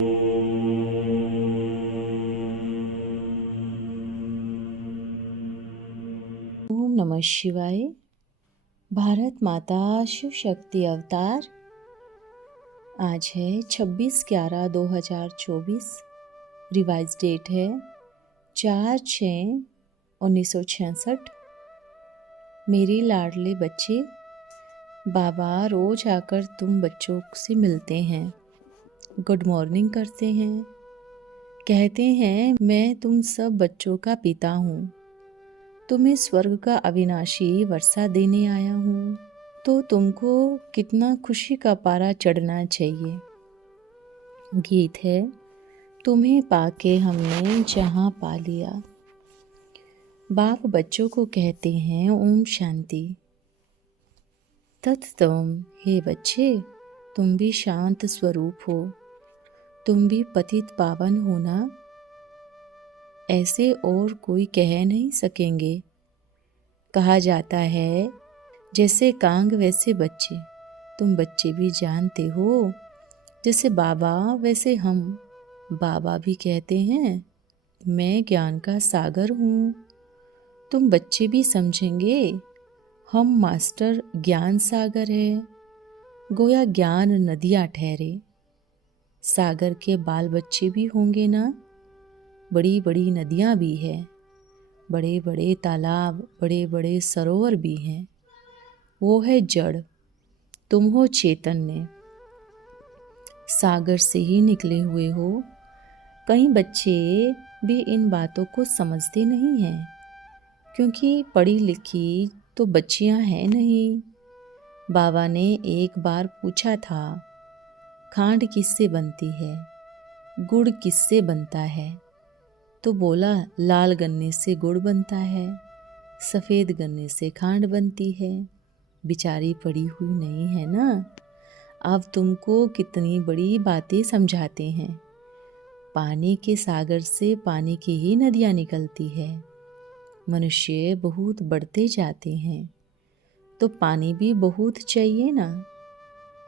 ओम नमः शिवाय। भारत माता शिव शक्ति अवतार। आज है 26/11/2024। रिवाइज डेट है 4/6/1966। मेरे लाडले बच्चे, बाबा रोज आकर तुम बच्चों से मिलते हैं, गुड मॉर्निंग करते हैं, कहते हैं मैं तुम सब बच्चों का पिता हूँ, तुम्हें स्वर्ग का अविनाशी वर्षा देने आया हूँ। तो तुमको कितना खुशी का पारा चढ़ना चाहिए। गीत है तुम्हें पाके हमने जहाँ पा लिया। बाप बच्चों को कहते हैं ओम शांति। तत्तम, हे बच्चे, तुम भी शांत स्वरूप हो, तुम भी पतित पावन हो ना। ऐसे और कोई कह नहीं सकेंगे। कहा जाता है जैसे कांग वैसे बच्चे। तुम बच्चे भी जानते हो, जैसे बाबा वैसे हम। बाबा भी कहते हैं मैं ज्ञान का सागर हूँ। तुम बच्चे भी समझेंगे हम मास्टर ज्ञान सागर है। गोया ज्ञान नदियाँ ठहरे। सागर के बाल बच्चे भी होंगे ना। बड़ी बड़ी नदियाँ भी हैं, बड़े बड़े तालाब, बड़े बड़े सरोवर भी हैं। वो है जड़, तुम हो चैतन्य, सागर से ही निकले हुए हो। कई बच्चे भी इन बातों को समझते नहीं हैं, क्योंकि पढ़ी लिखी तो बच्चियां हैं नहीं। बाबा ने एक बार पूछा था खांड किससे बनती है, गुड़ किससे बनता है। तो बोला लाल गन्ने से गुड़ बनता है, सफ़ेद गन्ने से खांड बनती है। बेचारी पड़ी हुई नहीं है ना। अब तुमको कितनी बड़ी बातें समझाते हैं। पानी के सागर से पानी की ही नदियाँ निकलती है। मनुष्य बहुत बढ़ते जाते हैं तो पानी भी बहुत चाहिए ना।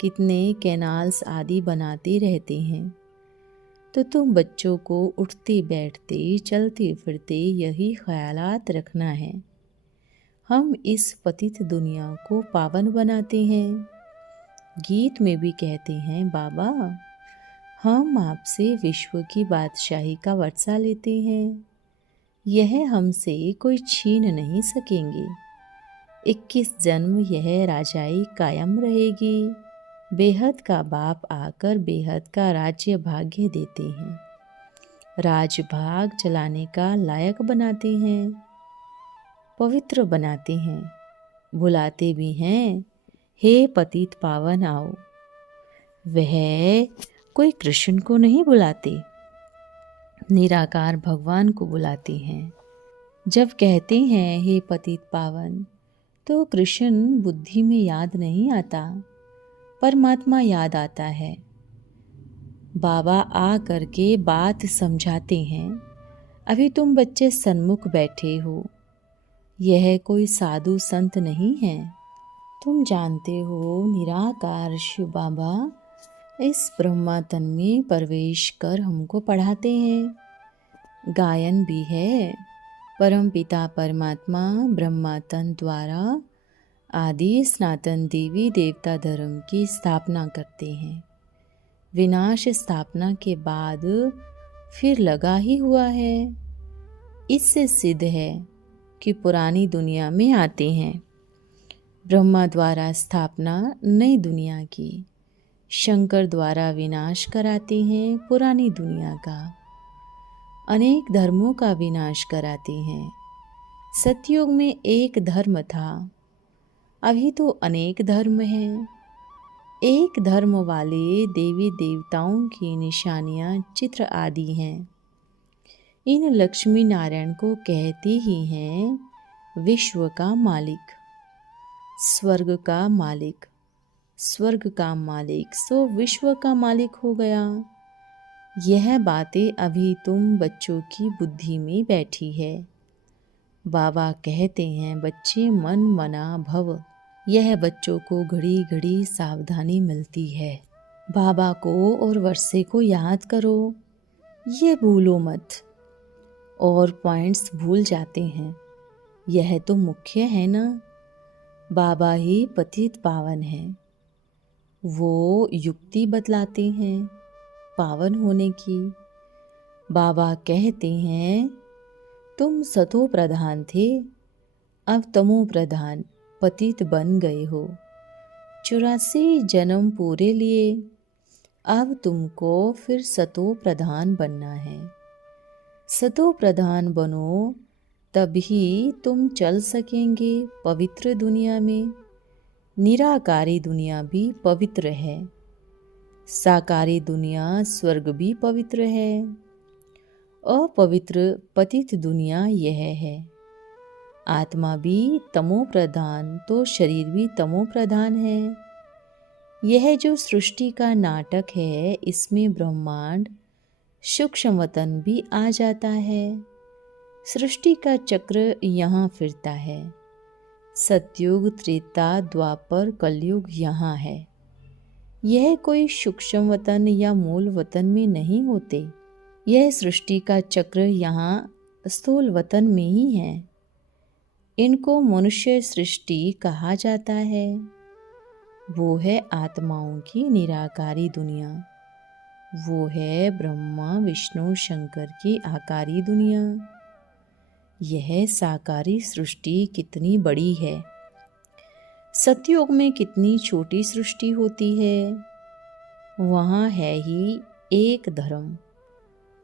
कितने कैनाल्स आदि बनाते रहते हैं। तो तुम बच्चों को उठते बैठते चलते फिरते यही ख्यालात रखना है। हम इस पतित दुनिया को पावन बनाते हैं। गीत में भी कहते हैं बाबा हम आपसे विश्व की बादशाही का वर्षा लेते हैं, यह हमसे कोई छीन नहीं सकेंगे। 21 जन्म यह राजाई कायम रहेगी। बेहद का बाप आकर बेहद का राज्य भाग्य देते हैं, राजभाग चलाने का लायक बनाते हैं, पवित्र बनाते हैं, बुलाते भी हैं हे पतित पावन आओ। वह कोई कृष्ण को नहीं बुलाते, निराकार भगवान को बुलाते हैं। जब कहते हैं हे पतित पावन, तो कृष्ण बुद्धि में याद नहीं आता, परमात्मा याद आता है। बाबा आ करके बात समझाते हैं। अभी तुम बच्चे सन्मुख बैठे हो, यह कोई साधु संत नहीं है। तुम जानते हो निराकार शिव बाबा इस ब्रह्मा तन में प्रवेश कर हमको पढ़ाते हैं। गायन भी है परम पिता परमात्मा ब्रह्मा तन द्वारा आदि सनातन देवी देवता धर्म की स्थापना करते हैं। विनाश स्थापना के बाद फिर लगा ही हुआ है। इससे सिद्ध है कि पुरानी दुनिया में आते हैं। ब्रह्मा द्वारा स्थापना नई दुनिया की, शंकर द्वारा विनाश कराते हैं पुरानी दुनिया का। अनेक धर्मों का विनाश कराते हैं। सतयुग में एक धर्म था, अभी तो अनेक धर्म हैं। एक धर्म वाले देवी देवताओं की निशानियां चित्र आदि हैं। इन लक्ष्मी नारायण को कहते ही हैं विश्व का मालिक, स्वर्ग का मालिक। स्वर्ग का मालिक सो विश्व का मालिक हो गया। यह बातें अभी तुम बच्चों की बुद्धि में बैठी है। बाबा कहते हैं बच्चे मन मना भव। यह बच्चों को घड़ी घड़ी सावधानी मिलती है। बाबा को और वर्षे को याद करो, ये भूलो मत। और पॉइंट्स भूल जाते हैं, यह तो मुख्य है ना। बाबा ही पतित पावन है, वो युक्ति बतलाते हैं पावन होने की। बाबा कहते हैं तुम सतो प्रधान थे, अब तमो प्रधान पतित बन गए हो। 84 जन्म पूरे लिए, अब तुमको फिर सतो प्रधान बनना है। सतो प्रधान बनो, तभी तुम चल सकेंगे पवित्र दुनिया में। निराकारी दुनिया भी पवित्र है, साकारी दुनिया स्वर्ग भी पवित्र है। अपवित्र पतित दुनिया यह है। आत्मा भी तमो प्रधान तो शरीर भी तमो प्रधान है। यह जो सृष्टि का नाटक है, इसमें ब्रह्मांड सूक्ष्म वतन भी आ जाता है। सृष्टि का चक्र यहाँ फिरता है। सतयुग, त्रेता, द्वापर, कलयुग यहाँ है। यह कोई सूक्ष्म वतन या मूल वतन में नहीं होते। यह सृष्टि का चक्र यहाँ स्थूल वतन में ही है। इनको मनुष्य सृष्टि कहा जाता है। वो है आत्माओं की निराकारी दुनिया। वो है ब्रह्मा विष्णु शंकर की आकारी दुनिया। यह साकारी सृष्टि कितनी बड़ी है। सतयुग में कितनी छोटी सृष्टि होती है। वहाँ है ही एक धर्म।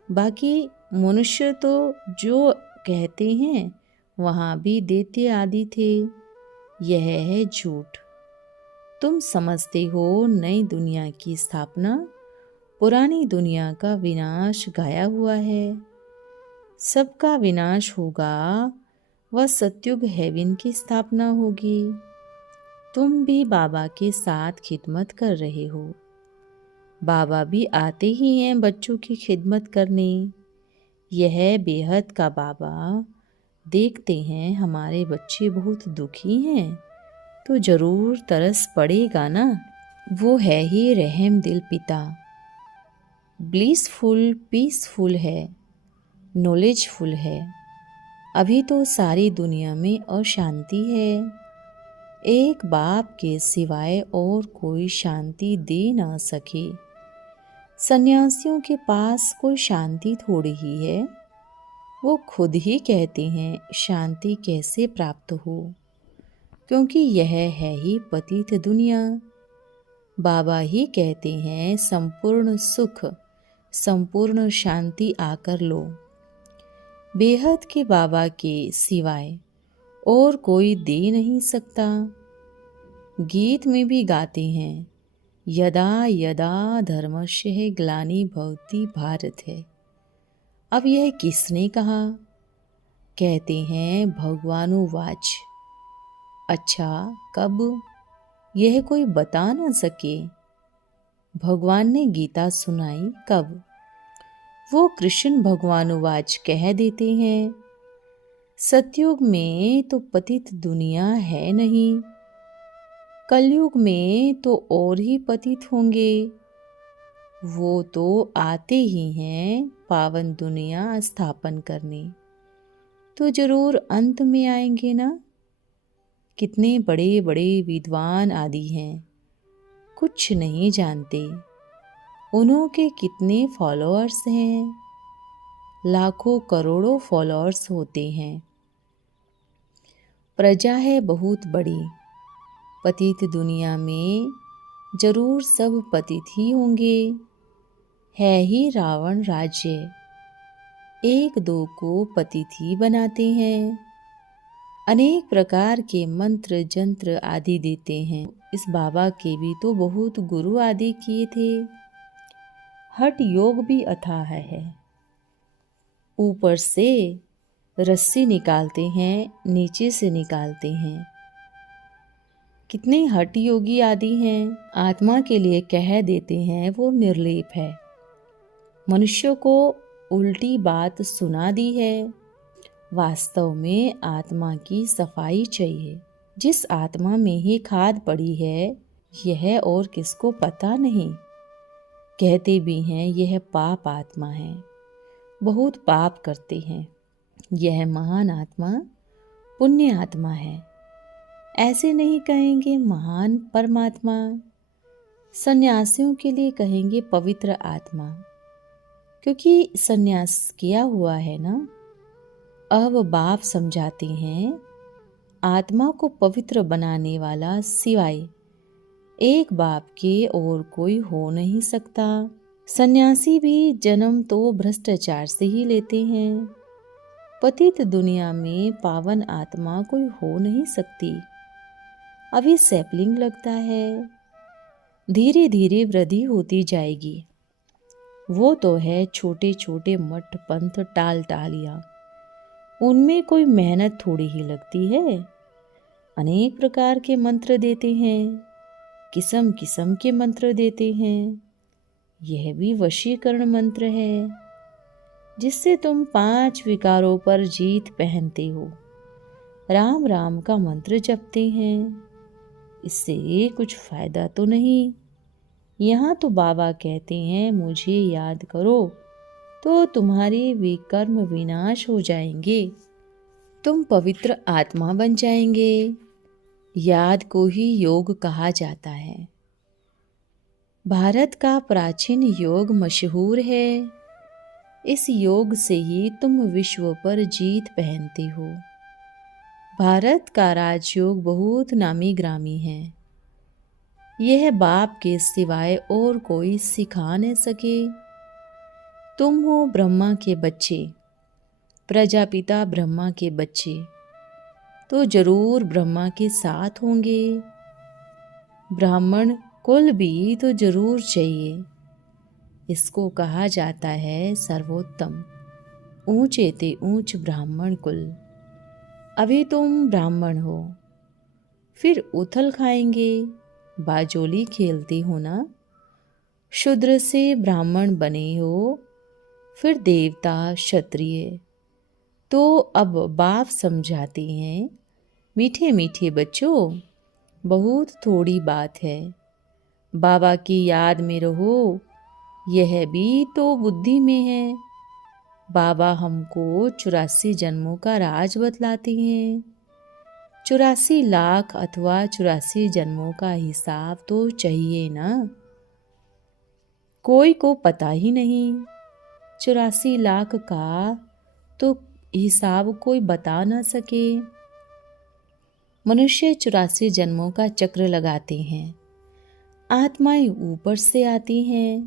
बाकी मनुष्य तो जो कहते हैं वहाँ भी दैत्य आदि थे। यह है झूठ। तुम समझते हो नई दुनिया की स्थापना, पुरानी दुनिया का विनाश गाया हुआ है। सबका विनाश होगा, वह सतयुग हेवन की स्थापना होगी। तुम भी बाबा के साथ खिदमत कर रहे हो। बाबा भी आते ही हैं बच्चों की खिदमत करने। यह बेहद का बाबा देखते हैं हमारे बच्चे बहुत दुखी हैं, तो जरूर तरस पड़ेगा ना। वो है ही रहम दिल पिता। ब्लिसफुल, पीसफुल है, नॉलेजफुल है। अभी तो सारी दुनिया में अशांति है। एक बाप के सिवाय और कोई शांति दे ना सके। सन्यासियों के पास कोई शांति थोड़ी ही है। वो खुद ही कहते हैं शांति कैसे प्राप्त हो, क्योंकि यह है ही पतित दुनिया। बाबा ही कहते हैं संपूर्ण सुख, संपूर्ण शांति आकर लो। बेहद के बाबा के सिवाय और कोई दे नहीं सकता। गीत में भी गाते हैं यदा यदा धर्मस्य ग्लानि भवति भारत है। अब यह किसने कहा? कहते हैं भगवानुवाच। अच्छा, कब? यह कोई बता न सके। भगवान ने गीता सुनाई कब? वो कृष्ण भगवानुवाच कह देते हैं। सतयुग में तो पतित दुनिया है नहीं, कलयुग में तो और ही पतित होंगे। वो तो आते ही हैं पावन दुनिया स्थापन करने, तो जरूर अंत में आएंगे ना। कितने बड़े बड़े विद्वान आदि हैं, कुछ नहीं जानते। उनके कितने फॉलोअर्स हैं, लाखों करोड़ों फॉलोअर्स होते हैं। प्रजा है बहुत बड़ी। पतित दुनिया में जरूर सब पतित ही होंगे। है ही रावण राज्य, एक दो को पतित ही बनाते हैं। अनेक प्रकार के मंत्र जंत्र आदि देते हैं। इस बाबा के भी तो बहुत गुरु आदि किए थे। हठ योग भी अथाह है। ऊपर से रस्सी निकालते हैं, नीचे से निकालते हैं। कितने हठ योगी आदि हैं। आत्मा के लिए कह देते हैं वो निर्लेप है। मनुष्यों को उल्टी बात सुना दी है। वास्तव में आत्मा की सफाई चाहिए। जिस आत्मा में ही खाद पड़ी है, यह और किसको पता नहीं। कहते भी हैं यह पाप आत्मा है, बहुत पाप करते हैं। यह महान आत्मा पुण्य आत्मा है। ऐसे नहीं कहेंगे महान परमात्मा। सन्यासियों के लिए कहेंगे पवित्र आत्मा, क्योंकि सन्यास किया हुआ है ना। अब बाप समझाते हैं आत्मा को पवित्र बनाने वाला सिवाय एक बाप के और कोई हो नहीं सकता। सन्यासी भी जन्म तो भ्रष्टाचार से ही लेते हैं। पतित दुनिया में पावन आत्मा कोई हो नहीं सकती। अभी सैपलिंग लगता है, धीरे धीरे वृद्धि होती जाएगी। वो तो है छोटे छोटे मठ पंथ टाल टालियाँ, उनमें कोई मेहनत थोड़ी ही लगती है। अनेक प्रकार के मंत्र देते हैं, किस्म किस्म के मंत्र देते हैं। यह भी वशीकरण मंत्र है, जिससे तुम 5 विकारों पर जीत पहनते हो। राम राम का मंत्र जपते हैं, इससे कुछ फायदा तो नहीं। यहाँ तो बाबा कहते हैं मुझे याद करो तो तुम्हारे विकर्म विनाश हो जाएंगे, तुम पवित्र आत्मा बन जाएंगे। याद को ही योग कहा जाता है। भारत का प्राचीन योग मशहूर है। इस योग से ही तुम विश्व पर जीत पहनते हो। भारत का राजयोग बहुत नामी ग्रामी है। यह बाप के सिवाय और कोई सिखा न सके। तुम हो ब्रह्मा के बच्चे, प्रजापिता ब्रह्मा के बच्चे, तो जरूर ब्रह्मा के साथ होंगे। ब्राह्मण कुल भी तो जरूर चाहिए। इसको कहा जाता है सर्वोत्तम, ऊंचे ते ऊंच ब्राह्मण कुल। अभी तुम ब्राह्मण हो, फिर उथल खाएंगे, बाजोली खेलते हो ना। शूद्र से ब्राह्मण बने हो, फिर देवता क्षत्रिय। तो अब बाप समझाते हैं मीठे मीठे बच्चों, बहुत थोड़ी बात है। बाबा की याद में रहो, यह भी तो बुद्धि में है। बाबा हमको 84 जन्मों का राज बतलाते हैं। 84 लाख अथवा 84 जन्मों का हिसाब तो चाहिए ना। कोई को पता ही नहीं 84 लाख का तो हिसाब कोई बता ना सके। मनुष्य 84 जन्मों का चक्र लगाते हैं। आत्माएं ऊपर से आती हैं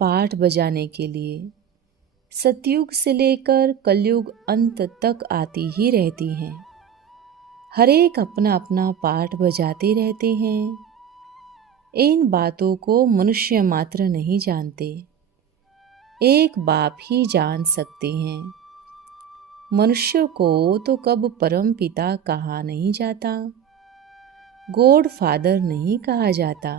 पाठ बजाने के लिए। सतयुग से लेकर कलयुग अंत तक आती ही रहती हैं। हर एक अपना अपना पाठ बजाते रहते हैं। इन बातों को मनुष्य मात्र नहीं जानते, एक बाप ही जान सकते हैं। मनुष्य को तो कब परम पिता कहा नहीं जाता, गॉड फादर नहीं कहा जाता।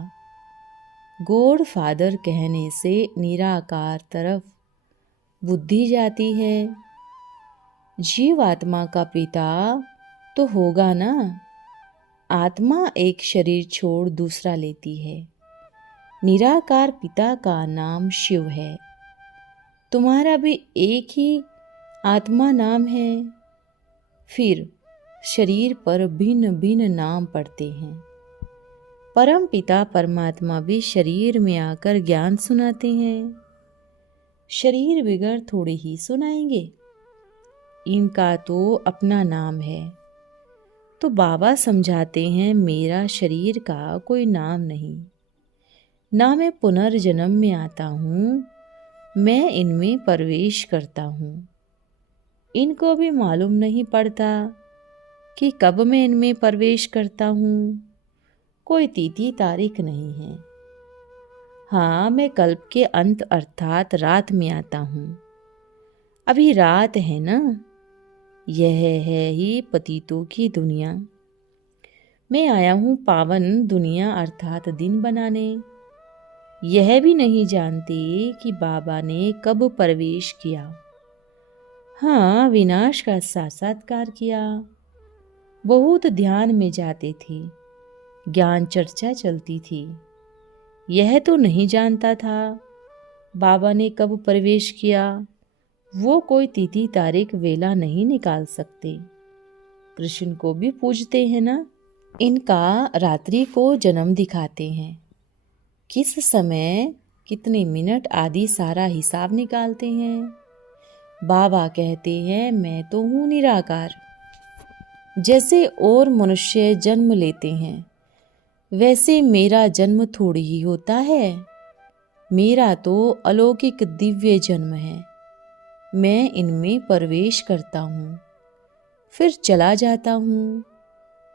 गॉड फादर कहने से निराकार तरफ बुद्धि जाती है। जीवात्मा का पिता तो होगा ना। आत्मा एक शरीर छोड़ दूसरा लेती है। निराकार पिता का नाम शिव है। तुम्हारा भी एक ही आत्मा नाम है। फिर शरीर पर भिन्न भिन्न नाम पड़ते हैं। परम पिता परमात्मा भी शरीर में आकर ज्ञान सुनाते हैं। शरीर बिगड़ थोड़े ही सुनाएंगे। इनका तो अपना नाम है। तो बाबा समझाते हैं मेरा शरीर का कोई नाम नहीं, ना मैं पुनर्जन्म में आता हूँ, मैं इनमें प्रवेश करता हूँ। इनको भी मालूम नहीं पड़ता कि कब मैं इनमें प्रवेश करता हूँ। कोई तिथि तारीख नहीं है। हाँ, मैं कल्प के अंत अर्थात रात में आता हूँ। अभी रात है ना। यह है ही पतितों की दुनिया। मैं आया हूँ पावन दुनिया अर्थात दिन बनाने। यह भी नहीं जानते कि बाबा ने कब प्रवेश किया। हाँ, विनाश का साक्षात्कार किया। बहुत ध्यान में जाते थे, ज्ञान चर्चा चलती थी। यह तो नहीं जानता था बाबा ने कब प्रवेश किया। वो कोई तिथि तारीख वेला नहीं निकाल सकते। कृष्ण को भी पूजते हैं ना, इनका रात्रि को जन्म दिखाते हैं। किस समय कितने मिनट आदि सारा हिसाब निकालते हैं। बाबा कहते हैं मैं तो हूँ निराकार। जैसे और मनुष्य जन्म लेते हैं वैसे मेरा जन्म थोड़ी ही होता है। मेरा तो अलौकिक दिव्य जन्म है। मैं इनमें प्रवेश करता हूँ फिर चला जाता हूँ।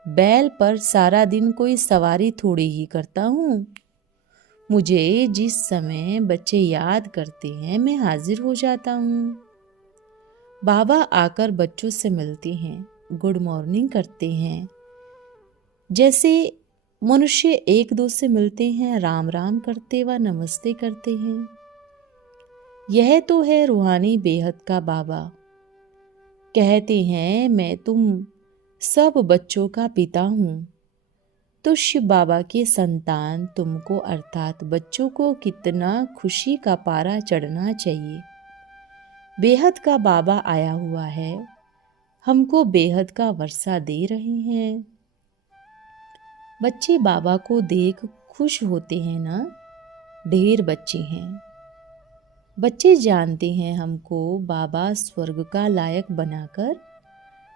बैल पर सारा दिन कोई सवारी थोड़ी ही करता हूँ। मुझे जिस समय बच्चे याद करते हैं मैं हाजिर हो जाता हूँ। बाबा आकर बच्चों से मिलते हैं, गुड मॉर्निंग करते हैं। जैसे मनुष्य एक दूसरे से मिलते हैं, राम राम करते व नमस्ते करते हैं। यह तो है रूहानी बेहद का बाबा। कहते हैं मैं तुम सब बच्चों का पिता हूँ। तो शिव बाबा के संतान तुमको अर्थात बच्चों को कितना खुशी का पारा चढ़ना चाहिए। बेहद का बाबा आया हुआ है, हमको बेहद का वर्षा दे रहे हैं। बच्चे बाबा को देख खुश होते हैं ना। ढेर बच्चे हैं। बच्चे जानते हैं हमको बाबा स्वर्ग का लायक बनाकर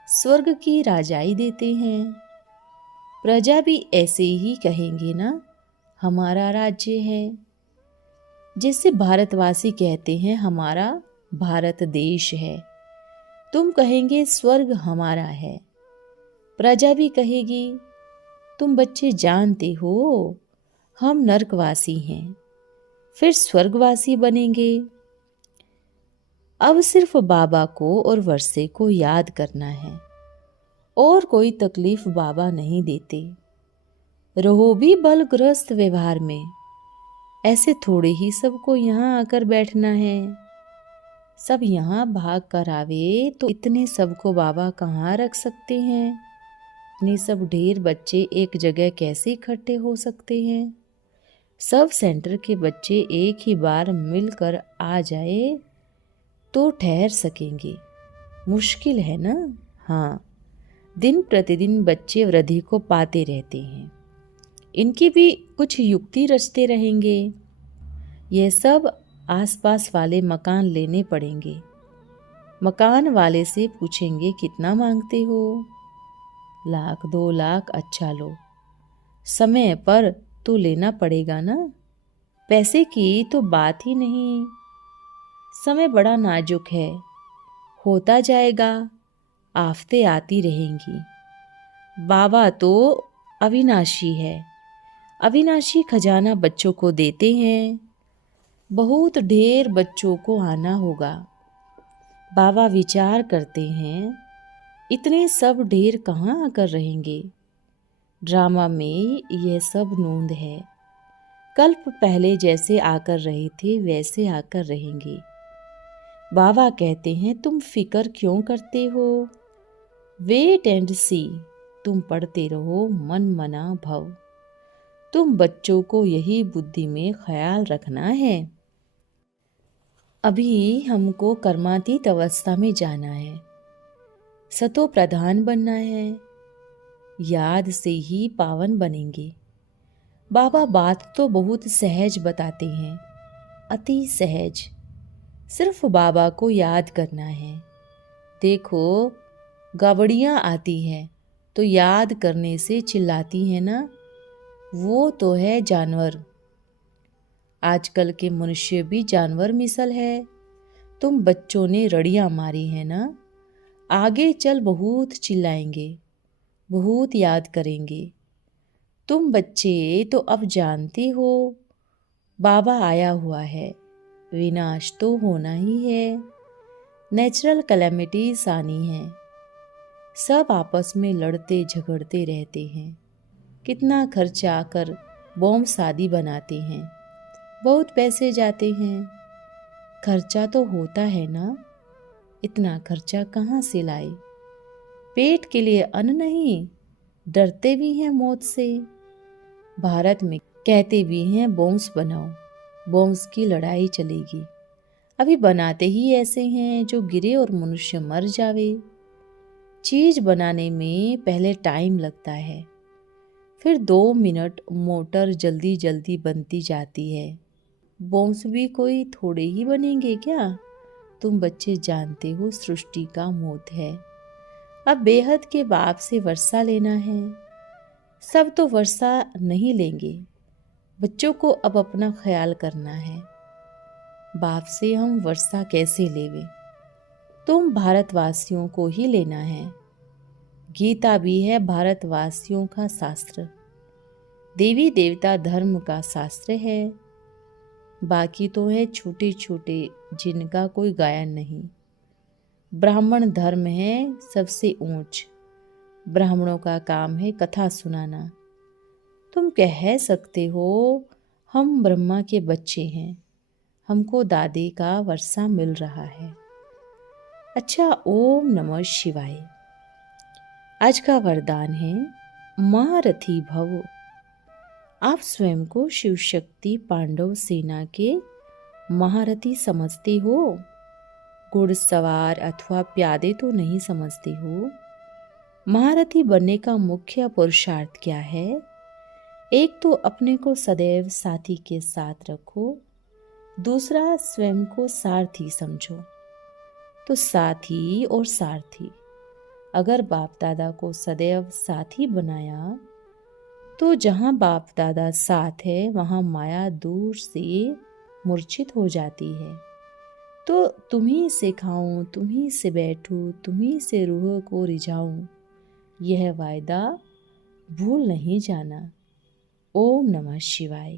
स्वर्ग की राजाई देते हैं। प्रजा भी ऐसे ही कहेंगे ना, हमारा राज्य है। जैसे भारतवासी कहते हैं हमारा भारत देश है, तुम कहेंगे स्वर्ग हमारा है। प्रजा भी कहेगी तुम बच्चे जानते हो हम नरकवासी हैं, फिर स्वर्गवासी बनेंगे। अब सिर्फ बाबा को और वर्षे को याद करना है और कोई तकलीफ बाबा नहीं देते। रहो भी बलग्रस्त व्यवहार में, ऐसे थोड़े ही सबको यहाँ आकर बैठना है। सब यहाँ भाग कर आवे तो इतने सबको बाबा कहाँ रख सकते हैं। इतने सब ढेर बच्चे एक जगह कैसे इकट्ठे हो सकते हैं। सब सेंटर के बच्चे एक ही बार मिलकर आ जाए तो ठहर सकेंगे। मुश्किल है ना। हाँ, दिन प्रतिदिन बच्चे वृद्धि को पाते रहते हैं। इनकी भी कुछ युक्ति रचते रहेंगे। यह सब आसपास वाले मकान लेने पड़ेंगे। मकान वाले से पूछेंगे कितना मांगते हो। 1,00,000 2,00,000 अच्छा लो, समय पर तो लेना पड़ेगा ना। पैसे की तो बात ही नहीं। समय बड़ा नाजुक है, होता जाएगा, आफतें आती रहेंगी। बाबा तो अविनाशी है, अविनाशी खजाना बच्चों को देते हैं। बहुत ढेर बच्चों को आना होगा। बाबा विचार करते हैं इतने सब ढेर कहाँ आकर रहेंगे। ड्रामा में यह सब नोंद है। कल्प पहले जैसे आकर रहे थे वैसे आकर रहेंगे। बाबा कहते हैं तुम फिक्र क्यों करते हो। वेट एंड सी, तुम पढ़ते रहो मन मना भव। तुम बच्चों को यही बुद्धि में ख्याल रखना है। अभी हमको कर्मातीत अवस्था में जाना है, सतो प्रधान बनना है। याद से ही पावन बनेंगे। बाबा बात तो बहुत सहज बताते हैं, अति सहज। सिर्फ बाबा को याद करना है। देखो गबड़ियाँ आती हैं तो याद करने से चिल्लाती हैं ना, वो तो है जानवर। आजकल के मनुष्य भी जानवर मिसल है। तुम बच्चों ने रड़ियाँ मारी है ना, आगे चल बहुत चिल्लाएंगे, बहुत याद करेंगे। तुम बच्चे तो अब जानते हो बाबा आया हुआ है, विनाश तो होना ही है। नेचुरल कैलेमिटीज आनी है। सब आपस में लड़ते झगड़ते रहते हैं। कितना खर्चा कर बॉम्ब शादी बनाते हैं, बहुत पैसे जाते हैं। खर्चा तो होता है ना, इतना खर्चा कहाँ से लाए। पेट के लिए अन्न नहीं, डरते भी हैं मौत से। भारत में कहते भी हैं बॉम्ब्स बनाओ, बॉम्ब्स की लड़ाई चलेगी। अभी बनाते ही ऐसे हैं जो गिरे और मनुष्य मर जावे। चीज बनाने में पहले टाइम लगता है, फिर 2 मिनट मोटर जल्दी जल्दी बनती जाती है। बॉम्ब्स भी कोई थोड़े ही बनेंगे क्या? तुम बच्चे जानते हो सृष्टि का मोत है। अब बेहद के बाप से वर्षा लेना है। सब तो वर्षा नहीं लेंगे, बच्चों को अब अपना ख्याल करना है। बाप से हम वर्षा कैसे लेवे? तुम भारतवासियों को ही लेना है। गीता भी है भारतवासियों का शास्त्र, देवी देवता धर्म का शास्त्र है। बाकी तो है छोटे छोटे जिनका कोई गायन नहीं। ब्राह्मण धर्म है सबसे ऊंच, ब्राह्मणों का काम है कथा सुनाना। तुम कह सकते हो हम ब्रह्मा के बच्चे हैं, हमको दादी का वर्षा मिल रहा है। अच्छा, ओम नमः शिवाय। आज का वरदान है महारथी भव। आप स्वयं को शिव शक्ति पांडव सेना के महारथी समझते हो, घुड़सवार अथवा प्यादे तो नहीं समझते हो। महारथी बनने का मुख्य पुरुषार्थ क्या है? एक तो अपने को सदैव साथी के साथ रखो, दूसरा स्वयं को सारथी समझो। तो साथी और सारथी, अगर बाप दादा को सदैव साथी बनाया तो जहाँ बाप दादा साथ है वहाँ माया दूर से मूर्छित हो जाती है। तो तुम्ही से खाऊं, तुम्ही से बैठूं, तुम्ही से रूह को रिझाऊं, यह वायदा भूल नहीं जाना। ओम नमः शिवाय।